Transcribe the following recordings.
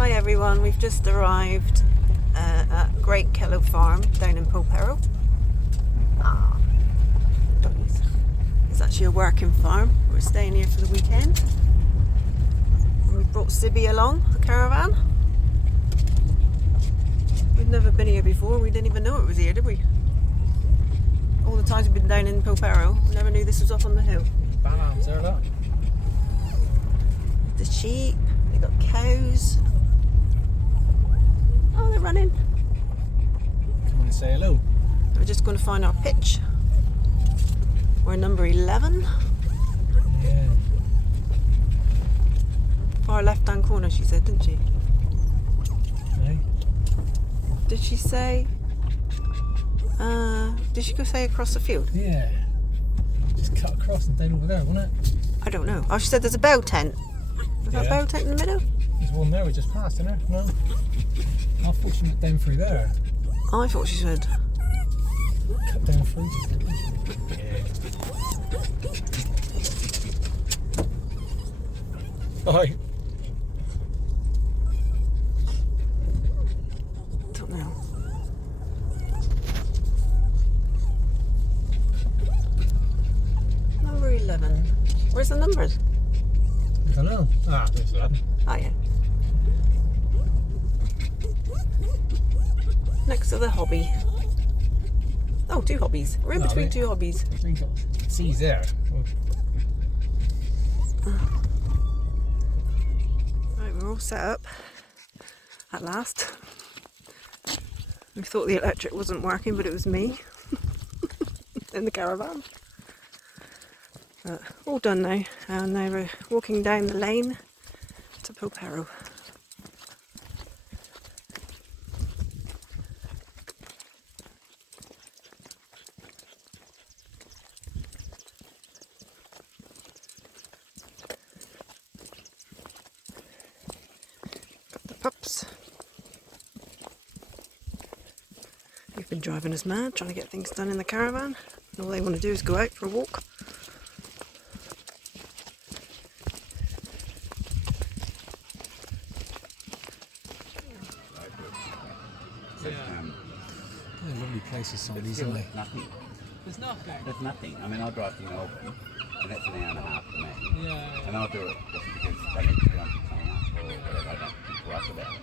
Hi everyone, we've just arrived at Great Kellow Farm down in Polperro. Doggies. It's actually a working farm. We're staying here for the weekend. And we brought Sibby along, the caravan. We've never been here before, we didn't even know it was here, did we? All the times we've been down in Polperro, we never knew this was up on the hill. Balance there, look. The sheep, we got cows. Oh, they're running. Come and say hello. We're just going to find our pitch. We're number 11. Yeah. Far left hand corner, she said, didn't she? Hey. Did she say? Did she go say across the field? Yeah. Just cut across and down over there, wasn't it? I don't know. Oh, she said there's a bell tent. Is that a bell tent in the middle? There's one there we just passed, isn't there? No. I thought she went down through there. I thought she said. Cut down through. Yeah. Hi. Don't know. Number 11. Where's the numbers? I don't know. Ah, there's 11. Oh yeah. Next to the hobby. Oh, two hobbies. We're in between two hobbies. Seas there. Right, we're all set up at last. We thought the electric wasn't working, but it was me in the caravan. But all done now, and now we're walking down the lane to Polperro. Got the pups. They've been driving us mad, trying to get things done in the caravan. All they want to do is go out for a walk. Lovely places, some of these, aren't they? Nothing. There's nothing. There's nothing. I mean, I drive to Melbourne, and that's an hour and a half for me. Yeah. And I'll do it just because they need to go and pick something up or whatever. I don't think to us about it.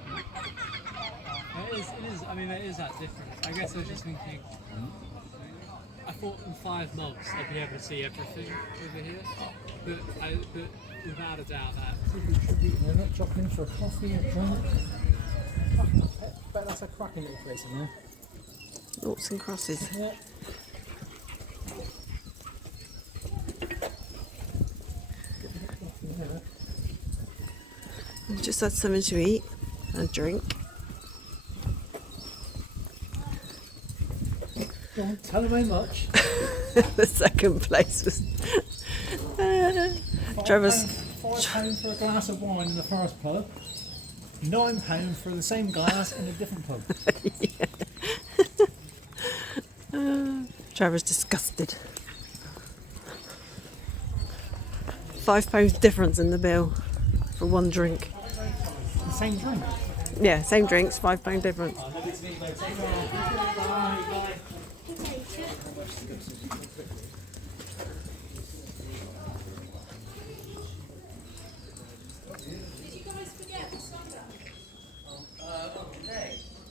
It is. I mean, it is that different. I guess I was just thinking. I thought in 5 months I'd be able to see everything over here, but without a doubt that. They're not dropping in for a coffee or drink. Bet that's a cracking little place in there. Noughts and crosses. Yeah. We've just had something to eat and a drink. Don't tell them how much. The second place was Trevor's. £5 for a glass of wine in the first pub. £9 for the same glass in a different pub. Trevor's disgusted. £5 difference in the bill for one drink. The same drink. Yeah, same drinks, £5 difference.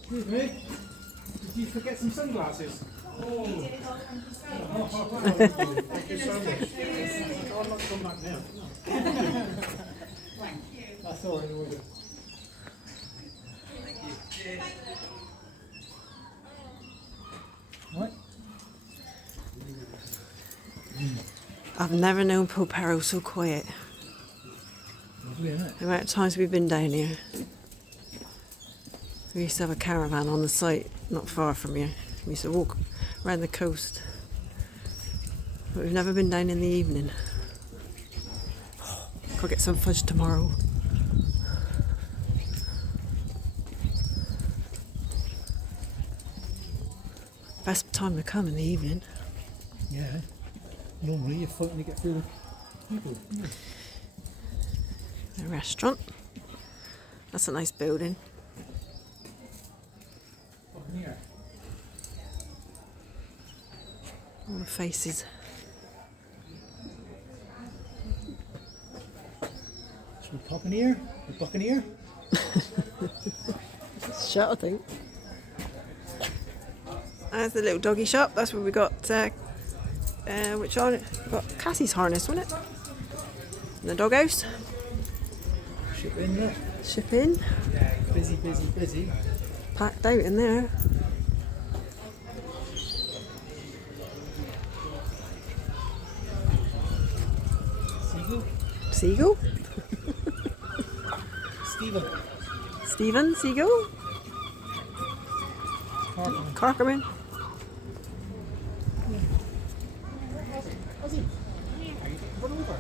Excuse me, did you forget some sunglasses? Oh. Thank you so much. I'll not come back now. Thank you. That's all right, we'll do. Thank you. What? I've never known Polperro so quiet. Lovely, isn't it? The amount of times we've been down here. We used to have a caravan on the site not far from here. We used to walk around the coast. But we've never been down in the evening. I'll get some fudge tomorrow. Best time to come in the evening. Yeah. Normally you're fighting to get through the people. The restaurant. That's a nice building. Up in here. All the faces. Should we pop in here? The Buccaneer? Shut, I think. There's the little doggy shop. That's where we got which on it? Got Cassie's harness, wasn't it? And the doghouse. Ship in there. Ship in. Busy, busy, busy. Packed out in there. Seagull? Seagull. Stephen. Stephen Seagull. Cartman. Carkerman. Ozzy. Run over.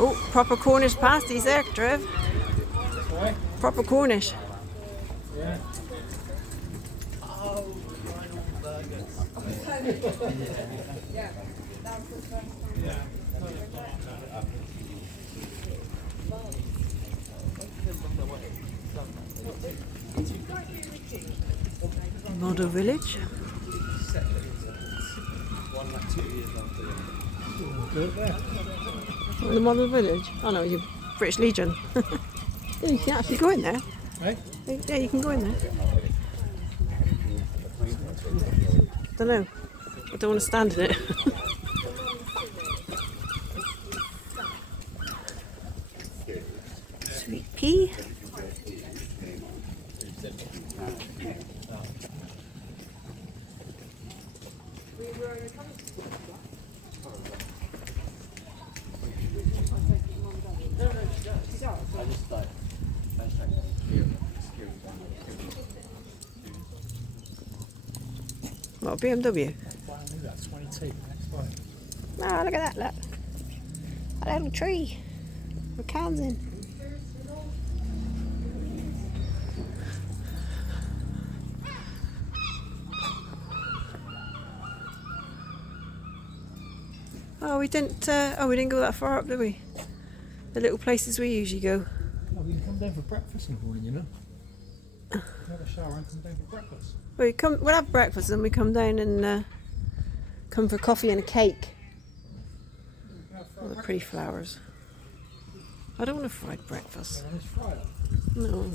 Oh, proper Cornish pasties there, Trev. Sorry? Proper Cornish. Yeah. Model village. Good there. The model village. Oh no, you're British Legion. Yeah, you can actually go in there. Right? Yeah, you can go in there. Don't know. I don't want to stand in it. Sweet pea. What, a BMW? Wow, I knew that. 22. Next one. Oh, look at that, look. A little tree with cans in. Oh, we didn't go that far up, did we? The little places we usually go. Oh, we can come down for breakfast in the morning, you know. Have a shower and come down for breakfast. We'll have breakfast and then we come down and come for coffee and a cake. All the pretty flowers. I don't want a fried breakfast. And it's Friday. No.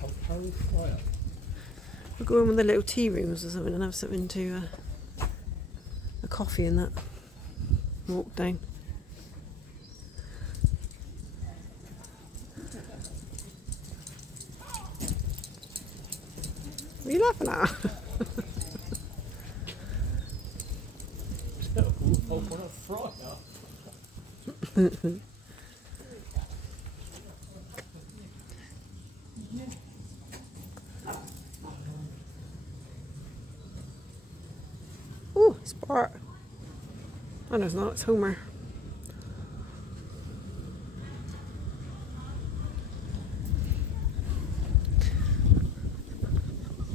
Polperro Friday. We'll go in with the little tea rooms or something and have something to a coffee and that. Walk down. What are you laughing at? Pope on a Friday. Ooh, it's Bart. Oh no, it's not, it's Homer.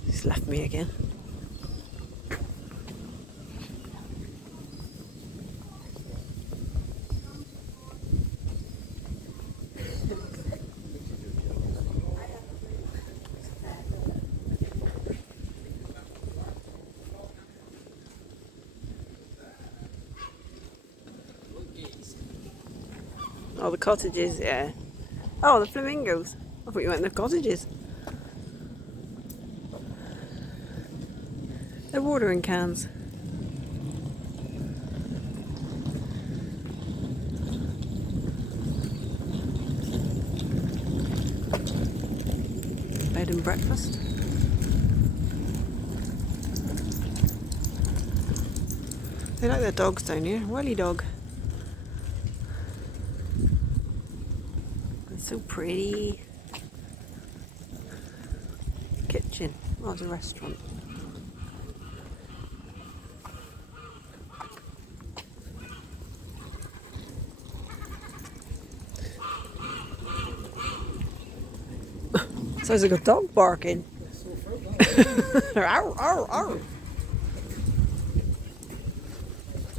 He's left me again. Oh, the cottages, yeah. Oh, the flamingos. I thought you meant the cottages. They're watering cans. Bed and breakfast. They like their dogs down here. Welly dog. It's so pretty. Kitchen. Oh, it's a restaurant. Sounds like a dog barking. Arr, arr, arr.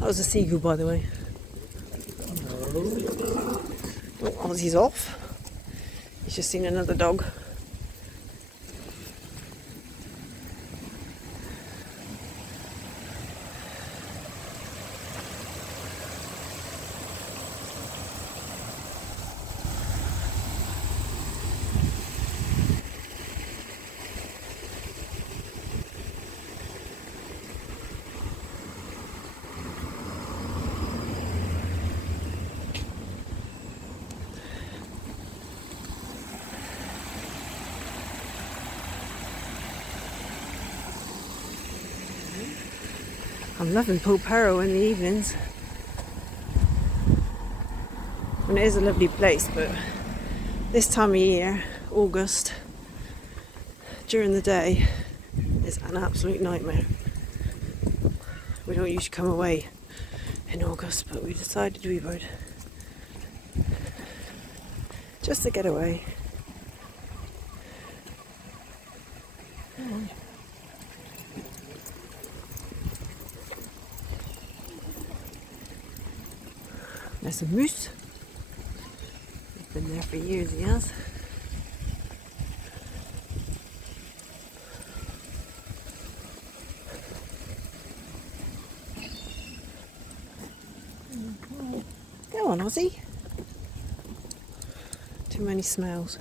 That was a seagull, by the way. Oh, Ozzy's off. He's just seen another dog. I'm loving Polperro in the evenings. And it is a lovely place, but this time of year, August, during the day, is an absolute nightmare. We don't usually come away in August, but we decided we would. Just to get away. There's a moose. He's been there for years, he has. Go on, Ozzy. Too many smells.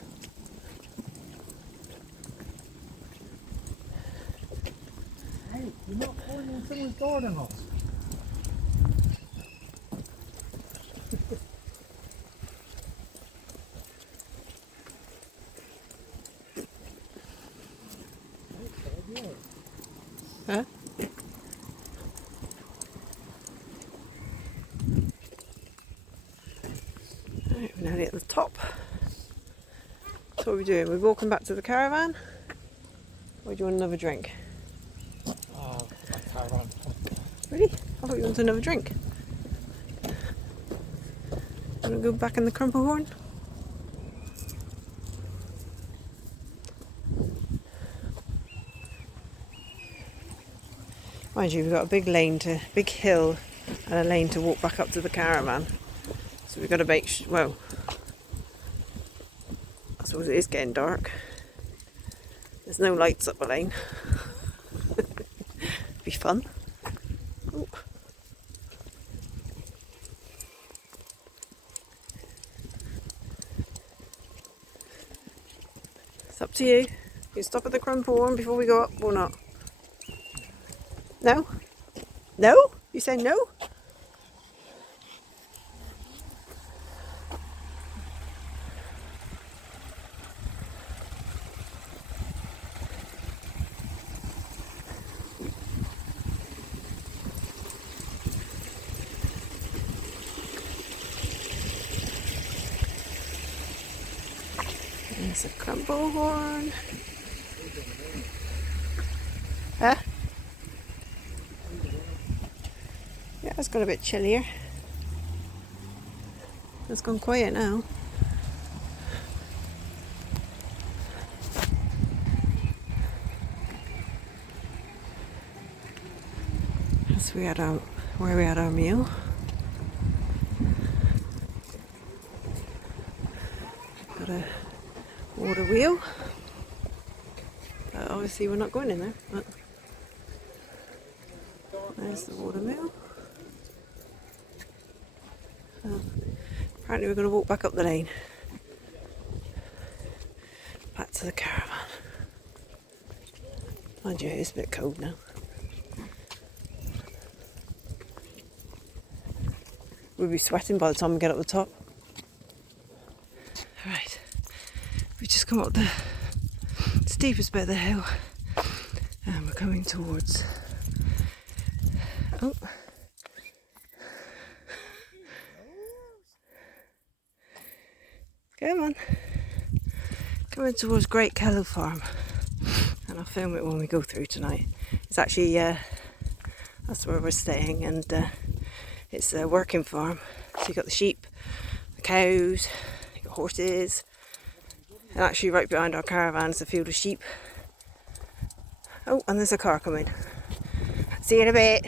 Hey, you're not going in someone's garden lot. Huh? Right, we're nearly at the top. So what are we doing? We're walking back to the caravan? Or do you want another drink? Caravan. Really? I thought you wanted another drink. Want to go back in the crumple horn? Mind you, we've got a big hill and a lane to walk back up to the caravan. So we've got to make sure, well, I suppose it is getting dark. There's no lights up the lane. Be fun. Ooh. It's up to you. You stop at the crumple horn before we go up or not? No? No? You say no? There's a crumple horn. Huh? Yeah, it's got a bit chillier. It's gone quiet now. That's where we had our meal. Got a water wheel. But obviously we're not going in there. But there's the water wheel. Apparently we're going to walk back up the lane. Back to the caravan. Mind you, it's a bit cold now. We'll be sweating by the time we get up the top. Alright, we've just come up the steepest bit of the hill and we're coming towards... Oh! Come on. Coming towards Great Kellow Farm. And I'll film it when we go through tonight. It's actually, that's where we're staying, and it's a working farm. So you've got the sheep, the cows, you've got horses. And actually right behind our caravan is a field of sheep. Oh, and there's a car coming. See you in a bit.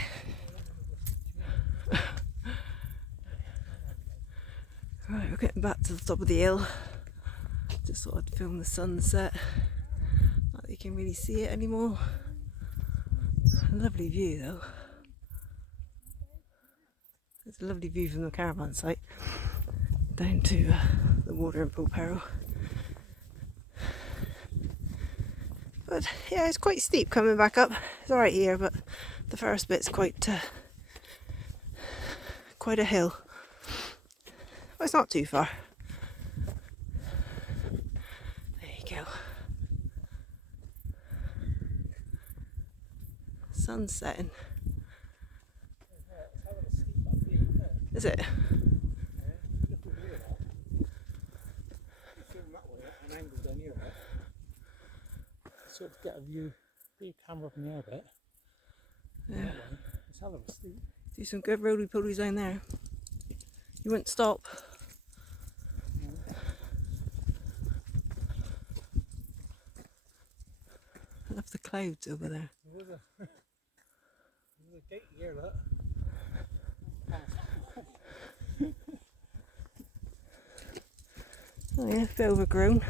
we're getting back to the top of the hill. Just thought I'd film the sunset. Not that you can really see it anymore. A lovely view though. It's a lovely view from the caravan site down to the water in Polperro. But yeah, it's quite steep coming back up. It's alright here, but the first bit's quite a hill. Well, it's not too far. There you go. Sun's setting. Is it? Sort of get a view, put your camera up in the air a bit. Yeah. It's hell of a steep. Do some good roly polies down there. You wouldn't stop. I love the clouds over there. There's a gate here, look. Oh yeah, a bit overgrown.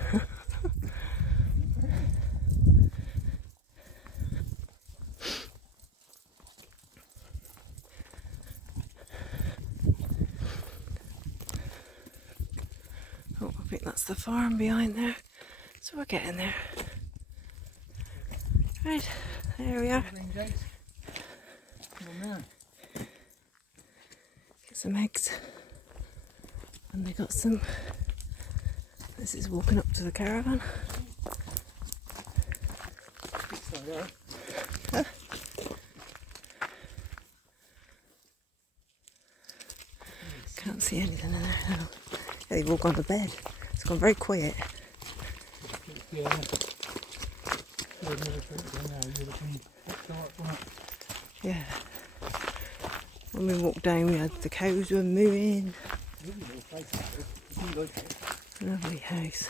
Oh, I think that's the farm behind there. So we're getting there. Right, there we are. Get some eggs. And they got some. This is walking up to the caravan. Huh? Can't see anything in there now. Yeah, they've all gone to bed. It's gone very quiet. Yeah. When we walked down, we had the cows were mooing. Lovely house.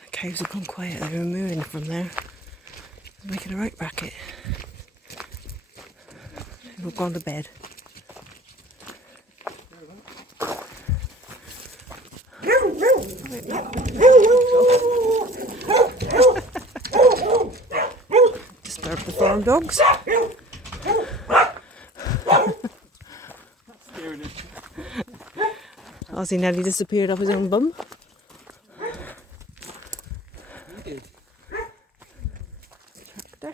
The cows have gone quiet. They were mooing from there, making a right racket. They've all gone to bed. Disturb the farm dogs. Ozzy nearly disappeared off his own bum. He did. Tractor.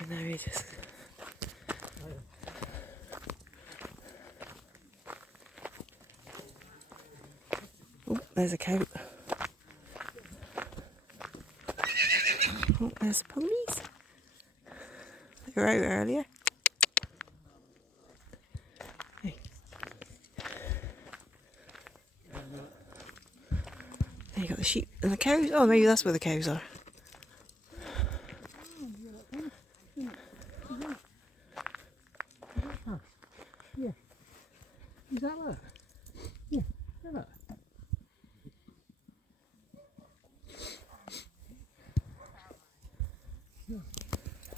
And now he just. Oh, there's a cow. Oh, there's the ponies. They were out earlier. Hey. There you got the sheep and the cows. Oh, maybe that's where the cows are. Yeah. Is that look? Yeah, look.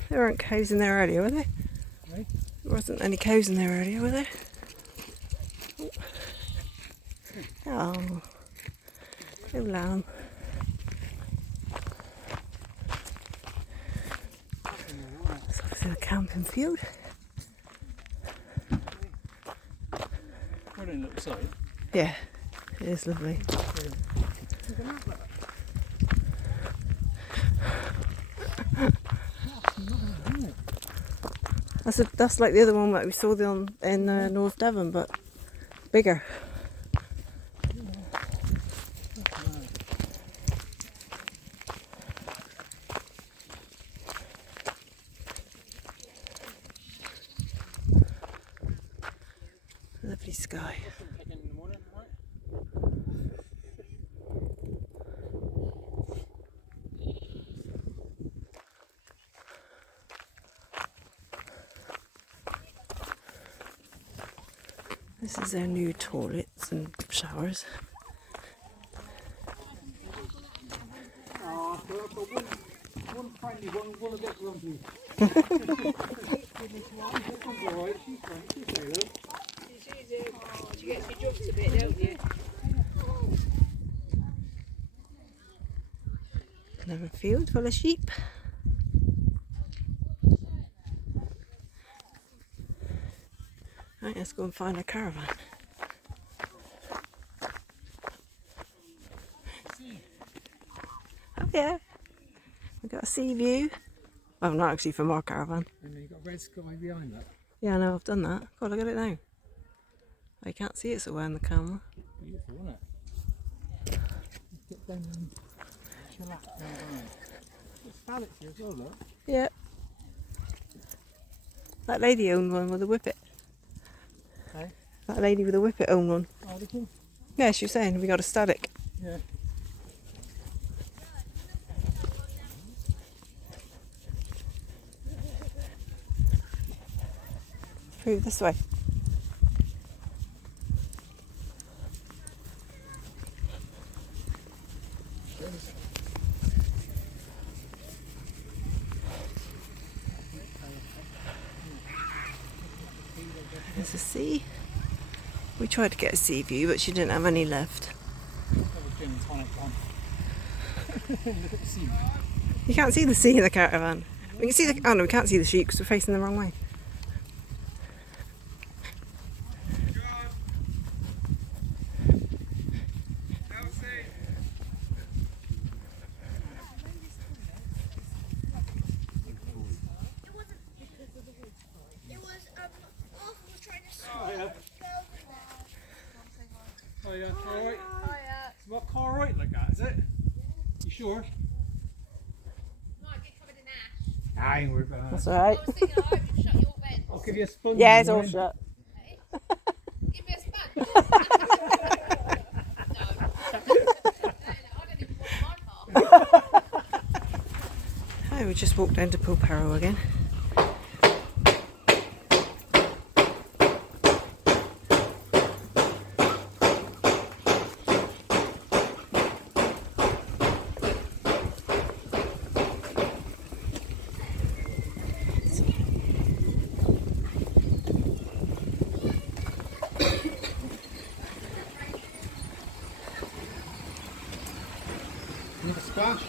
There weren't cows in there earlier, were there? Right. There wasn't any cows in there earlier, were there? Oh. Oh, lamb. It's obviously a camping field. What an little site. Yeah, it is lovely. That's like the other one that we saw in North Devon, but bigger. Lovely sky. This is their new toilets and showers. Oh, one friendly one a bit grumpy. Alright, she's fine, she's hello. She gets you jumps a bit, don't you? Another field full of sheep. Right, let's go and find a caravan. Oh yeah, we've got a sea view. Well, not actually from our caravan. And then you've got red sky behind that. Yeah, I know, I've done that. God, look at it now. I can't see it so well in the camera. Beautiful, isn't it? Get down and chillax down behind. There's pallets here as well, look. Yeah. That lady owned one with a whippet. Hey? That lady with a whippet owned one. Oh, did you? Yeah, she was saying we got a static. Yeah. Through this way. There's a sea. We tried to get a sea view, but she didn't have any left. Have a gin and tonic one. Look at the sea. You can't see the sea in the caravan. We can see the. Oh no, we can't see the sheep because we're facing the wrong way. Oh yeah, alright. It's not car right like that, is it? You sure? I ain't worried about that. That's alright. I'll give you a sponge. Yeah, in it's the all morning. shut. Give me a sponge. Hi, we just walked down to Polperro again. Need a splash?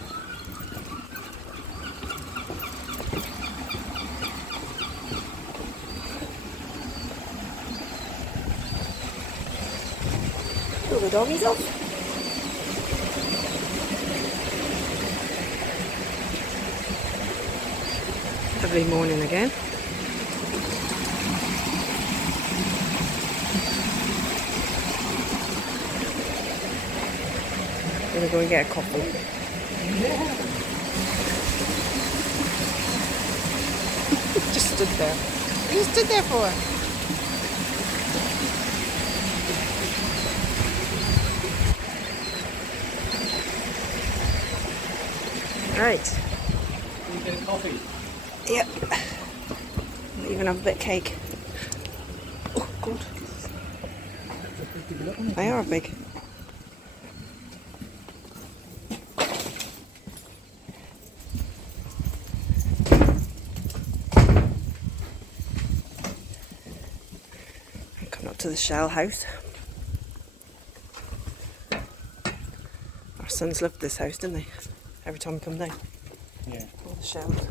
Pull the doggies off. Lovely morning again. Gonna go and get a coffee. Just stood there. You just stood there for? Right. You get a coffee. Yep. I'll even have a bit of cake. Oh God. They are big. Come up to the shell house. Our sons loved this house, didn't they? Every time we come down. Yeah. All the shells.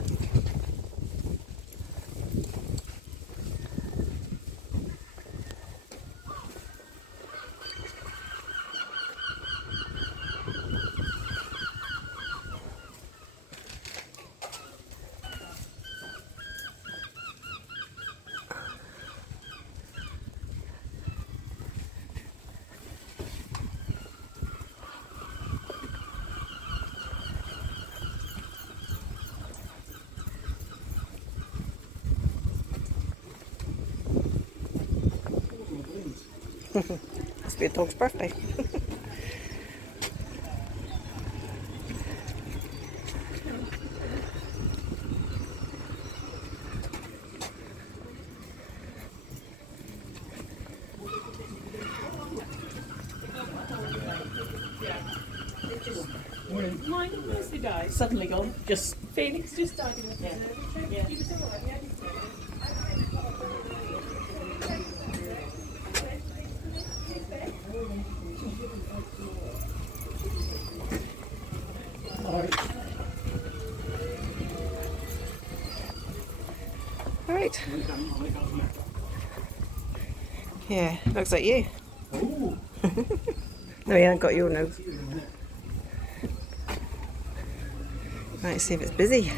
Must be a dog's birthday. morning. Mine mostly died. Suddenly gone. Just Phoenix just died. Yeah. Yeah. Right. Yeah, looks like you. Oh. No, he hasn't got your nose. Right, see if it's busy.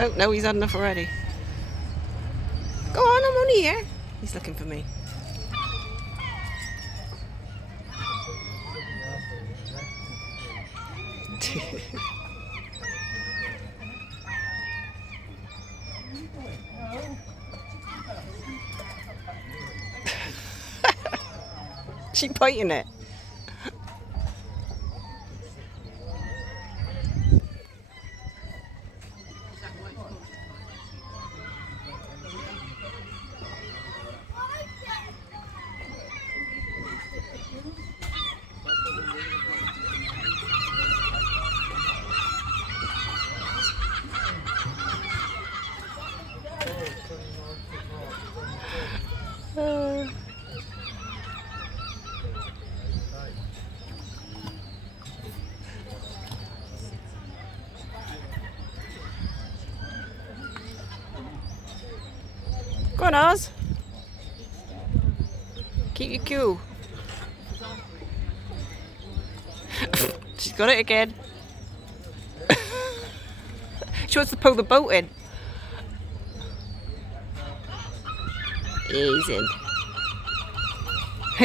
Oh, no, he's had enough already. Go on, I'm only here. He's looking for me. She biting it. Go on, Oz. Keep you cool. She's got it again. She wants to pull the boat in. He's in.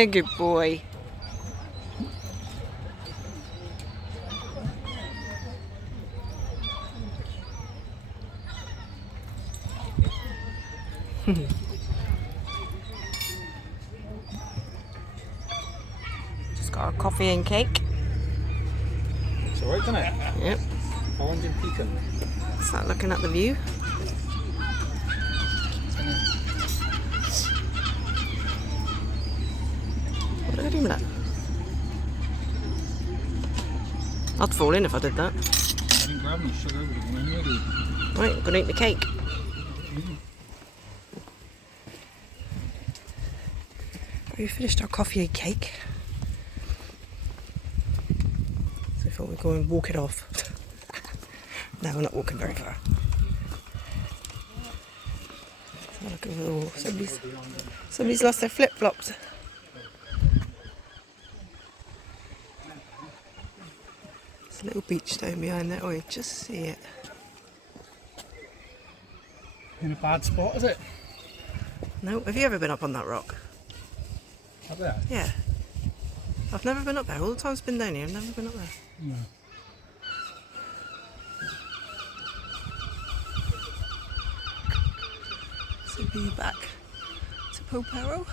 Good boy. Just got our coffee and cake. It's alright, isn't it? Yep. Orange and pecan. Start looking at the view. What did I do with that? I'd fall in if I did that. I didn't grab any sugar with it when ready. Right, I'm gonna eat the cake. We finished our coffee and cake. So we thought we'd go and walk it off. No, we're not walking very far. So look at all. Somebody's lost their flip-flops. There's a little beach down behind there. Oh, you just see it. In a bad spot, is it? No, have you ever been up on that rock? Up there? Yeah. I've never been up there. All the time it's been down here, I've never been up there. No. So be back to Polperro.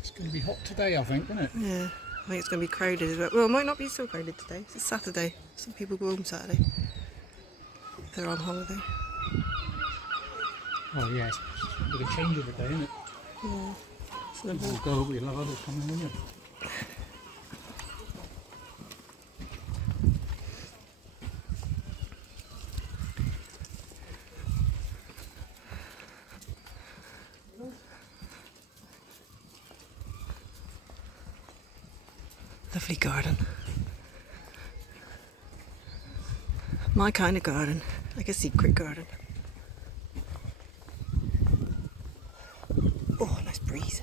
It's going to be hot today, I think, isn't it? Yeah, I think it's going to be crowded as well. Well, it might not be so crowded today. It's Saturday. Some people go home Saturday. If they're on holiday. Oh, yeah. It's a bit of change of a day, isn't it? Yeah. So People will go, we'll have others coming, won't you? lovely garden. My kind of garden, like a secret garden. Oh, nice breeze.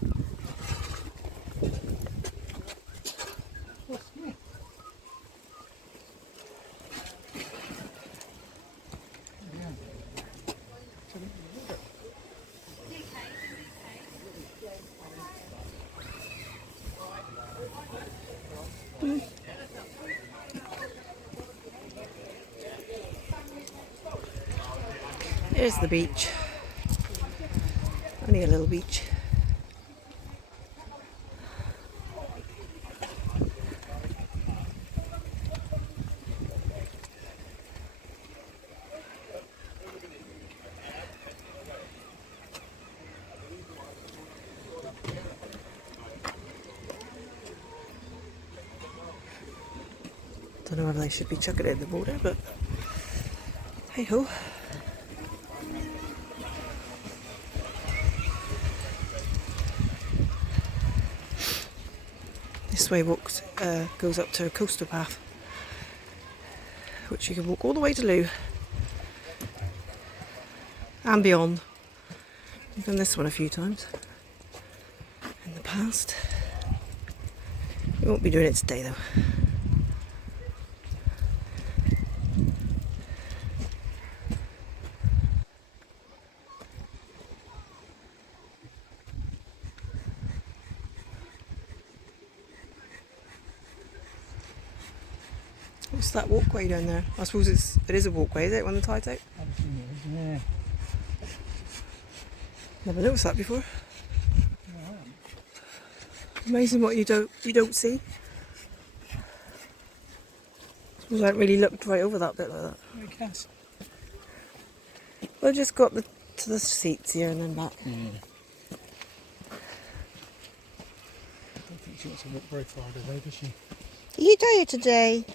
Here's the beach. Only a little beach. Don't know whether they should be chucking it in the water, but hey ho. This way goes up to a coastal path, which you can walk all the way to Loo and beyond. I've done this one a few times in the past. We won't be doing it today though. What's that walkway down there? I suppose it is a walkway, is it, when the tide's out? Yeah. Never noticed that before. Amazing what you don't see. I suppose I haven't really looked right over that bit like that. Very Cass. Well, I just got to the seats here and then back. Yeah. I don't think she wants to walk very far today, does she? Are you tired today?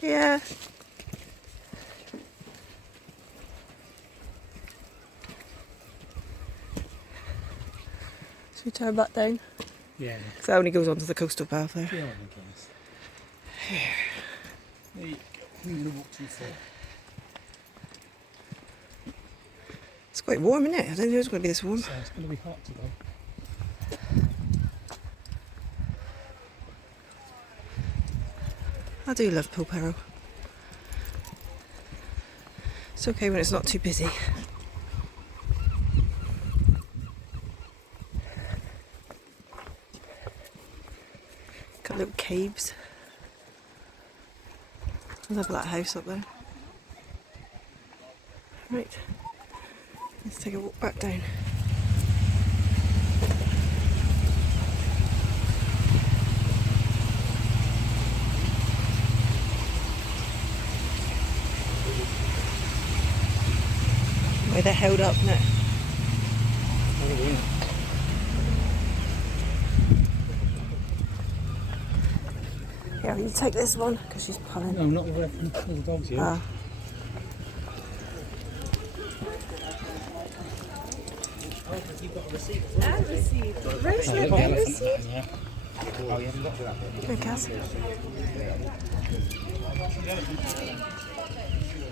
Yeah. Should we turn back down? Yeah. Because that only goes onto the coastal path there. Yeah, I guess. There you go. I'm going to walk too far. It's quite warm, isn't it? I didn't think it was going to be this warm. So it's going to be hot today. I do love Polperro. It's okay when it's not too busy. Got little caves. I love that house up there. Right, let's take a walk back down. Where they're held up, isn't it? Yeah, you take this one because she's pulling. No, not the reference. There's dogs here. Ah. Yeah. Here, Cass.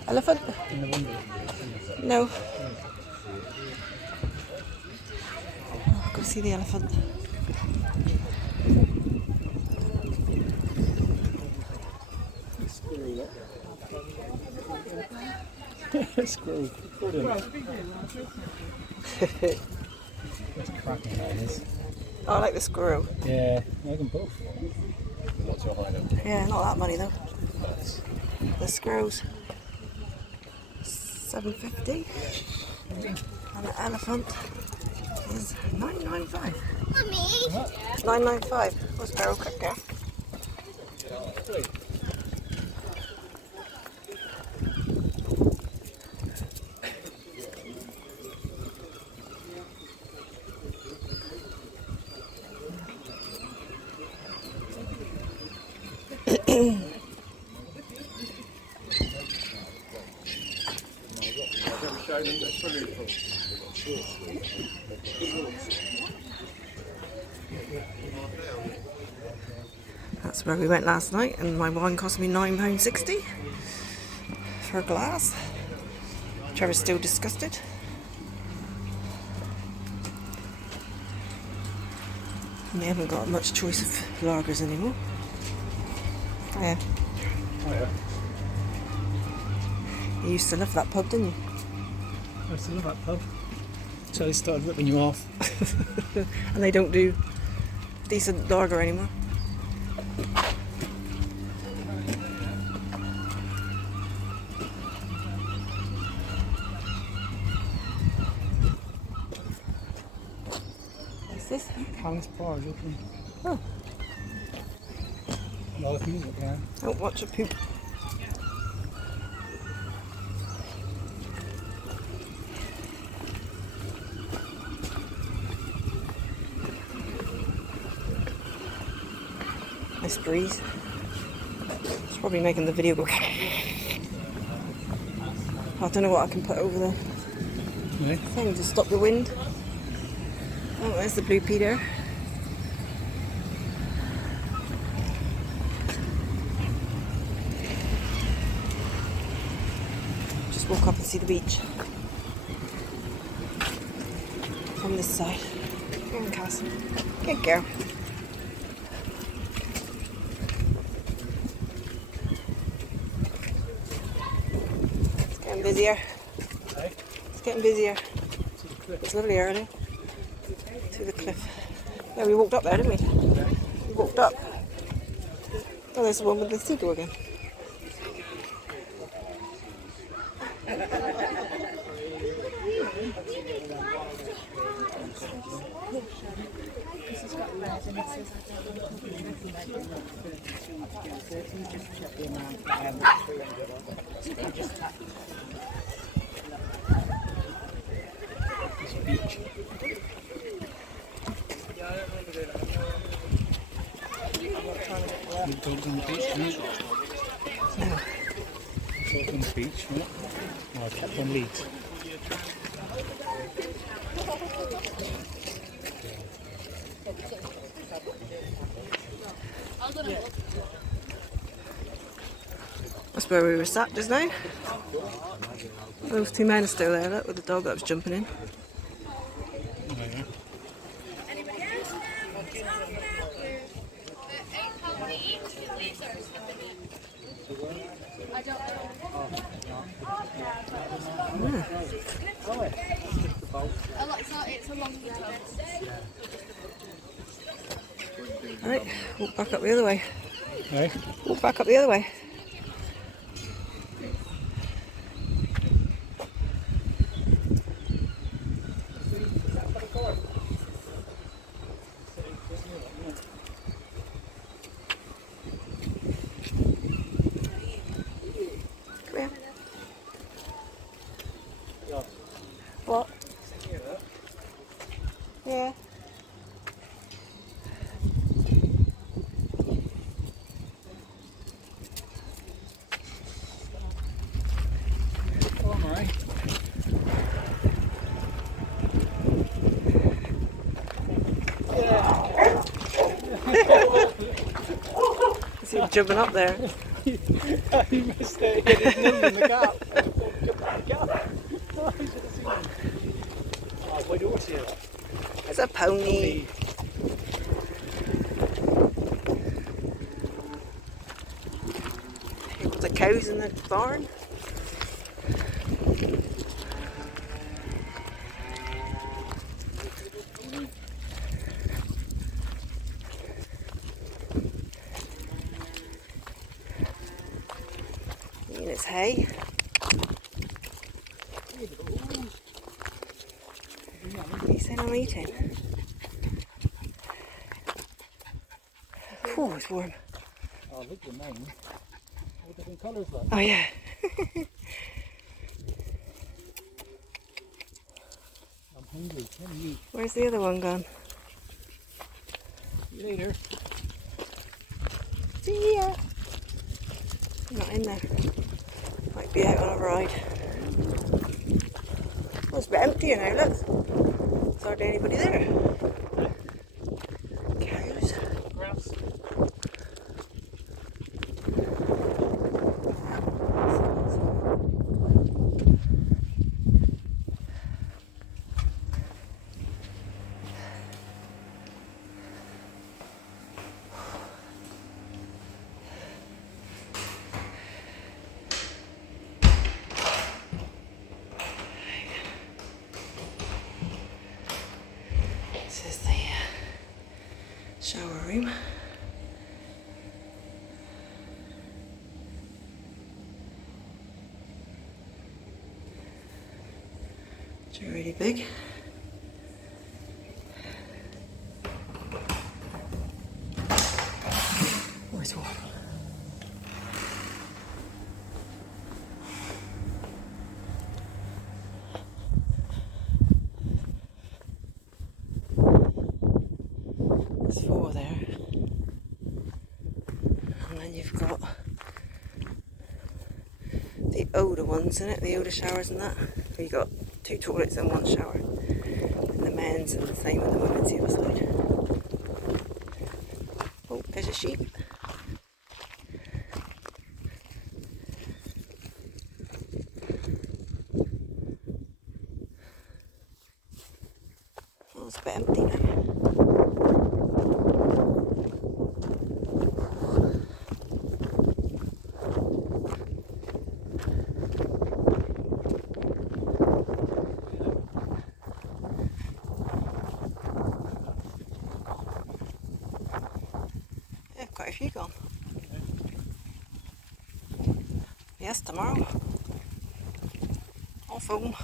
Elephant? No. Oh, go see the elephant. Squirrel. That's cracking, that is. Oh, I like the squirrel. Yeah, I can both. What's your height? Yeah, not that money though. The squirrels. $7.50. And the elephant is $9.95. Mummy. $9.95. What's barrel cut there? That's where we went last night, and my wine cost me £9.60 for a glass. Trevor's still disgusted. And we haven't got much choice of lagers anymore. Yeah. Oh, yeah. You used to love that pub, didn't you? I still love that pub. So they started ripping you off. And they don't do decent lager anymore. this? Palace Bar is open. Oh. Live music, yeah. Don't watch a poop. Nice breeze. It's probably making the video go. I don't know what I can put over there. Yeah. Thing to stop the wind. Oh, there's the blue peter. Just walk up and see the beach from this side. Go on, Cassie. Good girl. It's getting busier. Hey? It's getting busier. It's lovely early. To the cliff. Yeah, we walked up there, didn't we? We walked up. Oh, there's the one with the seagull again. Beach. Dogs on the beach, right? Dogs on the beach, right? Oh, I kept on leads. That's where we were sat just now. Those two men are still there, look, with the dog that was jumping in. Oh, yeah. It's a long time. Alright, walk back up the other way. Hey? Walk back up the other way. Come here. What? Yeah. Oh, am I? See him jumping up there. He missed it. He hit his nose in the gap. Oh, he should have seen him. Oh, why do I see that? There's a pony. The cows in the barn. Eating its hay. He's saying I'm eating. Oh, it's warm. Oh, look at the name. All different colours, like. Oh yeah. I'm hungry. Let me eat. Where's the other one gone? See you later. See ya. Not in there. Might be out on a ride. Well, it's a bit empty now, look. There's hardly anybody there. Cows. Grass. This is the shower room. It's really big. the older ones in it, the older showers and that. You got 2 toilets and 1 shower. And the men's and the same in the women's the other side. Oh, there's a sheep. Oh, it's a bit empty now. Yeah, quite a few gone. Yes, tomorrow. I'll film.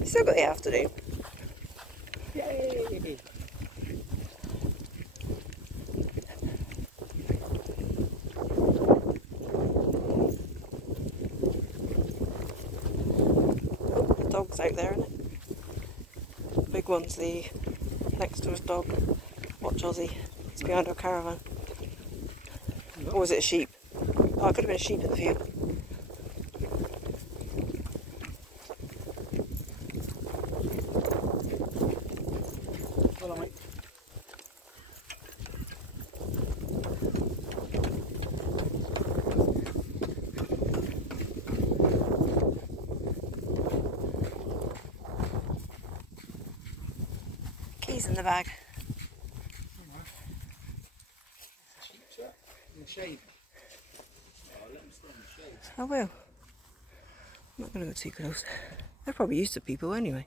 You still got the afternoon. Yay! The dog's out there, isn't it? The big one's the next door's dog. Watch Ozzy. He's behind our caravan. Or was it a sheep? Oh, it could have been a sheep in the field. Hello, mate. Keys in the bag. Sheep's up in the shade. Oh, let them stay in the shade. I will. I'm not going to go too close. They're probably used to people anyway.